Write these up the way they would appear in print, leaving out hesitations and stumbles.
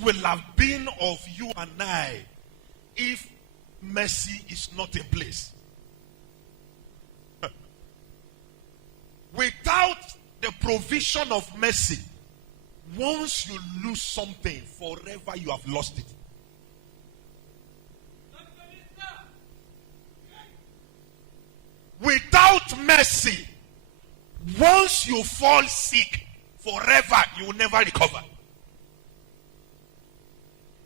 will have been of you and I if mercy is not in place? Without the provision of mercy, once you lose something, forever you have lost it. Without mercy, once you fall sick, forever you will never recover.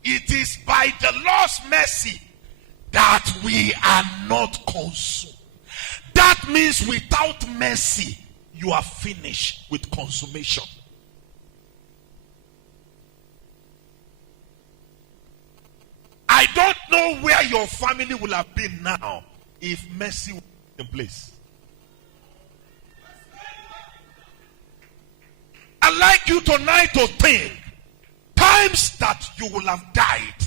It is by the Lord's mercy that we are not consumed. That means without mercy, you are finished with consummation. I don't know where your family will have been now if mercy was in place. I'd like you tonight to think times that you will have died,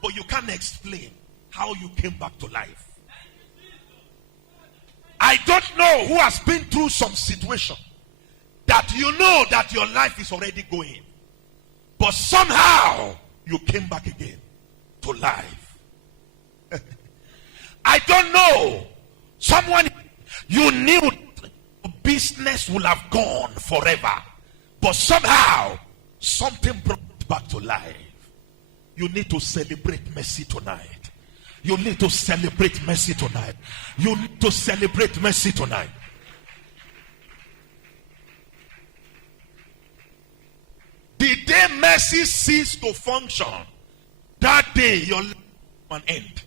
but you can't explain how you came back to life. I don't know who has been through some situation that you know that your life is already going, but somehow you came back again to life. I don't know someone you knew business will have gone forever, but somehow something brought it back to life. You need to celebrate mercy tonight. You need to celebrate mercy tonight. You need to celebrate mercy tonight. The day mercy ceased to function, that day your life will end.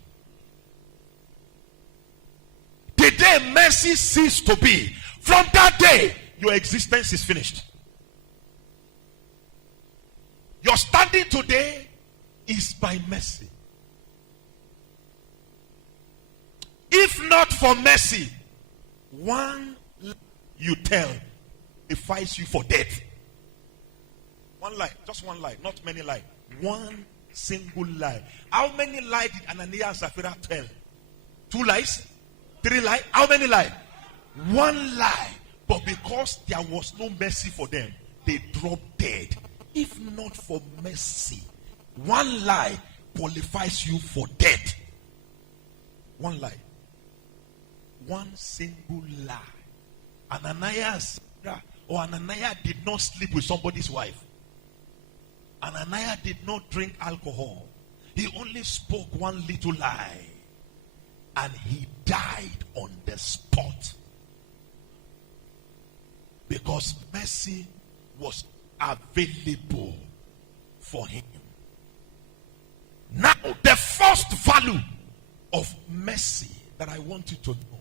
The day mercy ceased to be, from that day your existence is finished. Your standing today is by mercy. If not for mercy, one lie you tell defies you for death. One lie, just one lie, not many lies. One single lie. How many lies did Ananias and Sapphira tell? 2 lies? 3 lies? How many lies? One lie. But because there was no mercy for them, they dropped dead. If not for mercy, one lie qualifies you for death. One lie. One single lie. Ananias did not sleep with somebody's wife. Ananias did not drink alcohol. He only spoke one little lie, and he died on the spot because mercy was available for him. Now, the first value of mercy that I want you to know,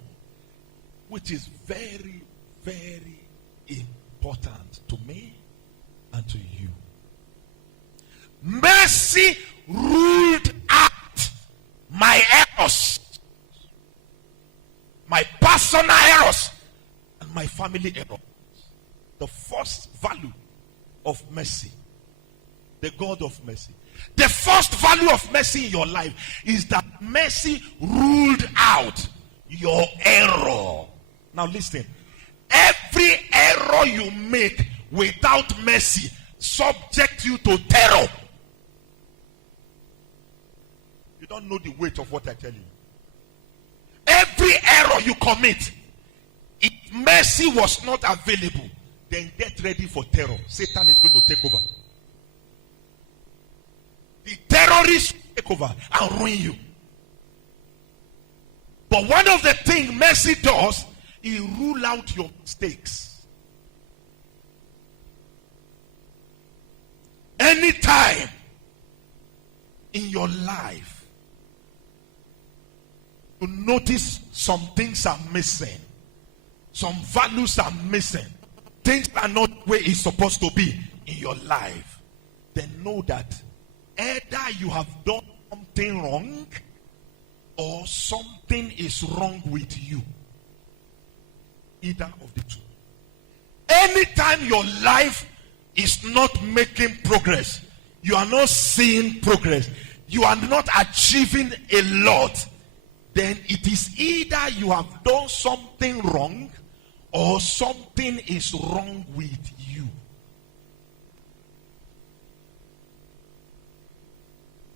which is very, very important to me and to you. Mercy ruled out my errors, my personal errors, and my family errors. The first value of mercy, the God of mercy. The first value of mercy in your life is that mercy ruled out your error. Now listen, every error you make without mercy subject you to terror. You don't know the weight of what I tell you. Every error you commit, if mercy was not available, then get ready for terror. Satan is going to take over. The terrorists take over and ruin you. But one of the things mercy does, it rule out your mistakes. Anytime in your life you notice some things are missing, some values are missing, things are not where it's supposed to be in your life, then know that either you have done something wrong or something is wrong with you. Either of the two. Anytime your life is not making progress, you are not seeing progress, you are not achieving a lot, then it is either you have done something wrong or something is wrong with you.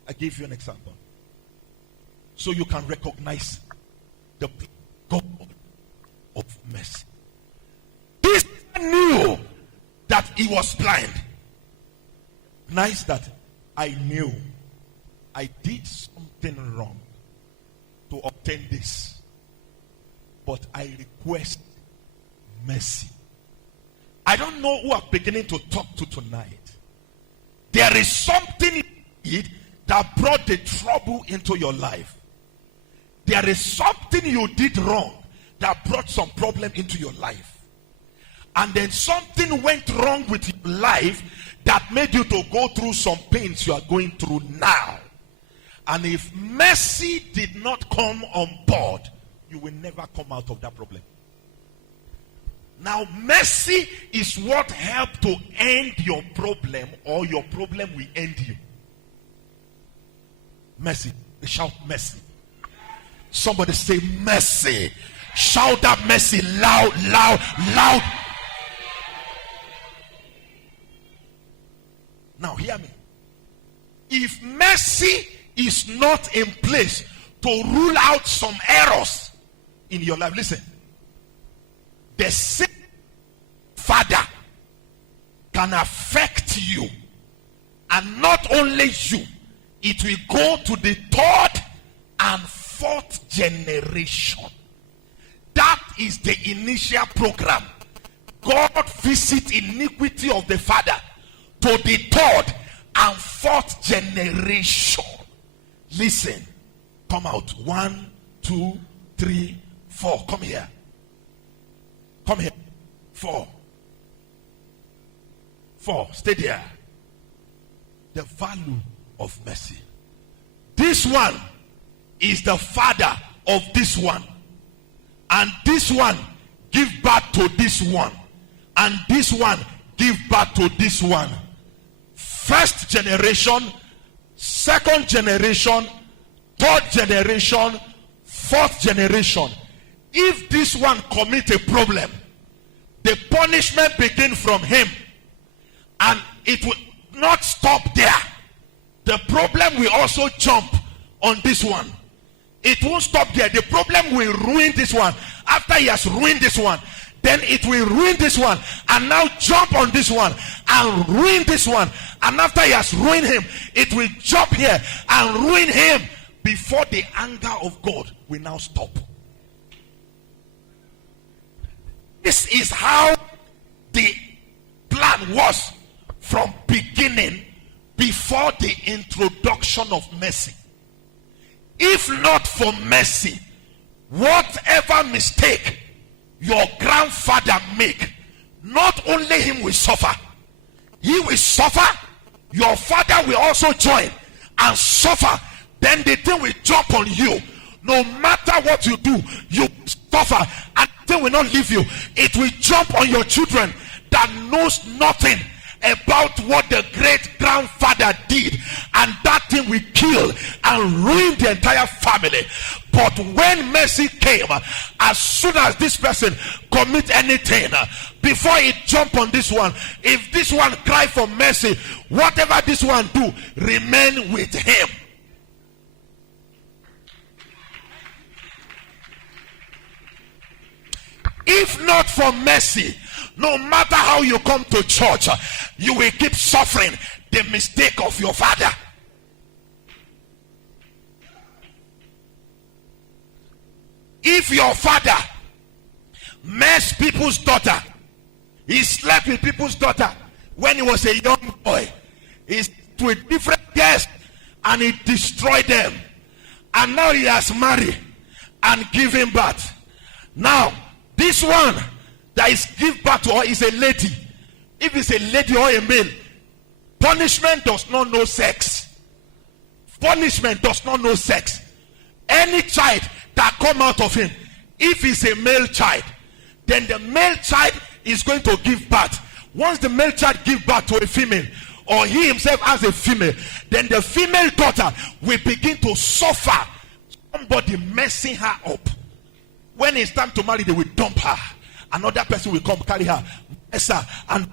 I give you an example. So you can recognize the God of mercy. This man knew that he was blind. Nice that I knew I did something wrong to obtain this. But I request mercy. I don't know who I'm beginning to talk to tonight. There is something in it that brought the trouble into your life. There is something you did wrong that brought some problem into your life. And then something went wrong with your life that made you to go through some pains you are going through now. And if mercy did not come on board, you will never come out of that problem. Now, mercy is what helped to end your problem, or your problem will end you. Mercy. Shout mercy. Somebody say mercy. Shout that mercy loud, loud, loud. Now, hear me. If mercy is not in place to rule out some errors in your life, listen. The same father can affect you, and not only you, it will go to the third and fourth generation. That is the initial program. God visits iniquity of the father to the third and fourth generation. Listen, come out. 1, 2, 3, 4. Come here. Come here. 4. 4. Stay there. The value of mercy. This one is the father of this one. And this one give birth to this one. And this one give birth to this one. First generation, second generation, third generation, fourth generation. If this one commit a problem, the punishment begin from him, and it will not stop there. The problem will also jump on this one. It won't stop there. The problem will ruin this one. After he has ruined this one, then it will ruin this one, and now jump on this one and ruin this one. And after he has ruined him, it will jump here and ruin him before the anger of God will now stop. This is how the plan was from beginning, before the introduction of mercy. If not for mercy, whatever mistake your grandfather make, not only him will suffer, he will suffer, your father will also join and suffer. Then the thing will jump on you. No matter what you do, you suffer, and the thing will not leave you. It will jump on your children that knows nothing about what the great grandfather did, and that thing will kill and ruin the entire family. But when mercy came, as soon as this person commit anything, before it jump on this one, if this one cry for mercy, whatever this one do, remain with him. If not for mercy, no matter how you come to church, you will keep suffering the mistake of your father. If your father messed people's daughter, he slept with people's daughter when he was a young boy, he's with different guests and he destroyed them, and now he has married and given birth. Now this one that is give birth to her is a lady. If it's a lady or a male, punishment does not know sex. Punishment does not know sex. Any child that come out of him, if it's a male child, then the male child is going to give birth. Once the male child give birth to a female, or he himself as a female, then the female daughter will begin to suffer somebody messing her up. When it's time to marry, they will dump her. Another person will come carry her, mess her, and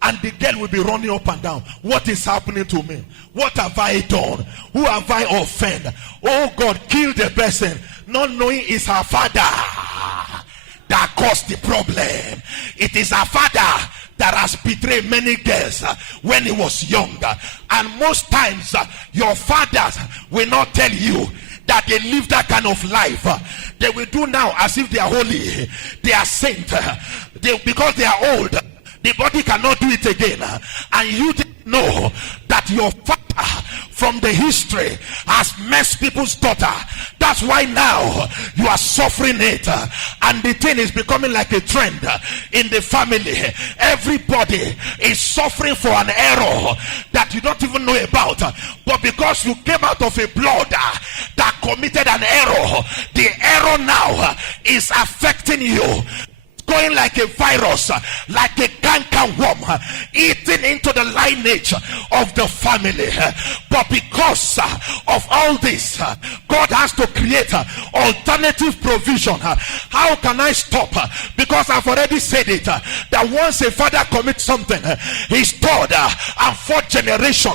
And the girl will be running up and down. What is happening to me? What have I done? Who have I offended? Oh God, kill the person, not knowing it's her father that caused the problem. It is her father that has betrayed many girls when he was young. And most times, your fathers will not tell you that they live that kind of life. They will do now as if they are holy, they are saint. Because they are old, the body cannot do it again. And you didn't know that your father from the history has messed people's daughter. That's why now you are suffering it. And the thing is becoming like a trend in the family. Everybody is suffering for an error that you don't even know about. But because you came out of a blood that committed an error, the error now is affecting you. Going like a virus, like a canker worm, eating into the lineage of the family. But because of all this, God has to create alternative provision. How can I stop? Because I've already said it, that once a father commits something, his third and fourth generation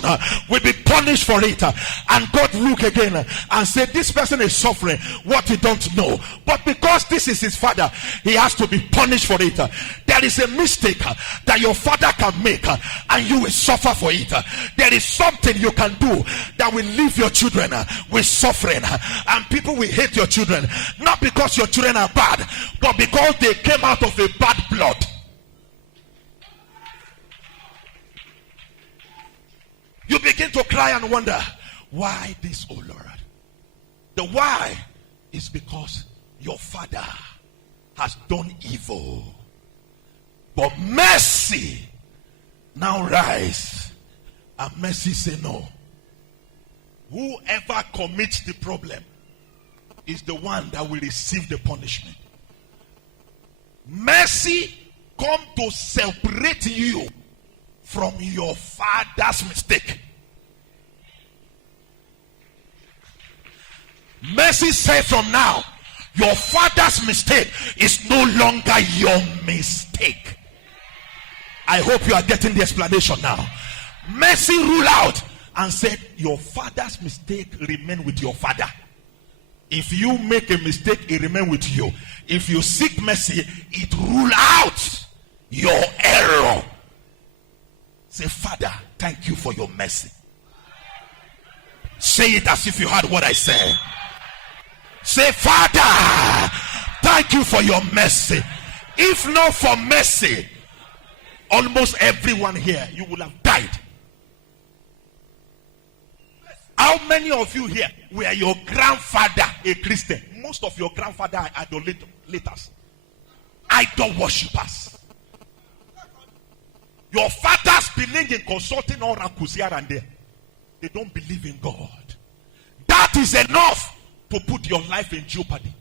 will be punished for it. And God look again and say, this person is suffering what he don't know. But because this is his father, he has to be punished for it. There is a mistake that your father can make and you will suffer for it. There is something you can do that will leave your children with suffering, and people will hate your children, not because your children are bad, but because they came out of a bad blood. You begin to cry and wonder, why this, oh Lord? The why is because your father has done evil. But mercy now rise, and mercy say no. Whoever commits the problem is the one that will receive the punishment. Mercy come to separate you from your father's mistake. Mercy says from now, your father's mistake is no longer your mistake. I hope you are getting the explanation now. Mercy ruled out and said, your father's mistake remain with your father. If you make a mistake, it remain with you. If you seek mercy, it rule out your error. Say, Father, thank you for your mercy. Say it as if you heard what I said. Say, Father, thank you for your mercy. If not for mercy, almost everyone here, you will have died. How many of you here were your grandfather a Christian? Most of your grandfather are idolaters, idol worshippers. Your fathers believe in consulting oracles here and there. They don't believe in God. That is enough to put your life in jeopardy.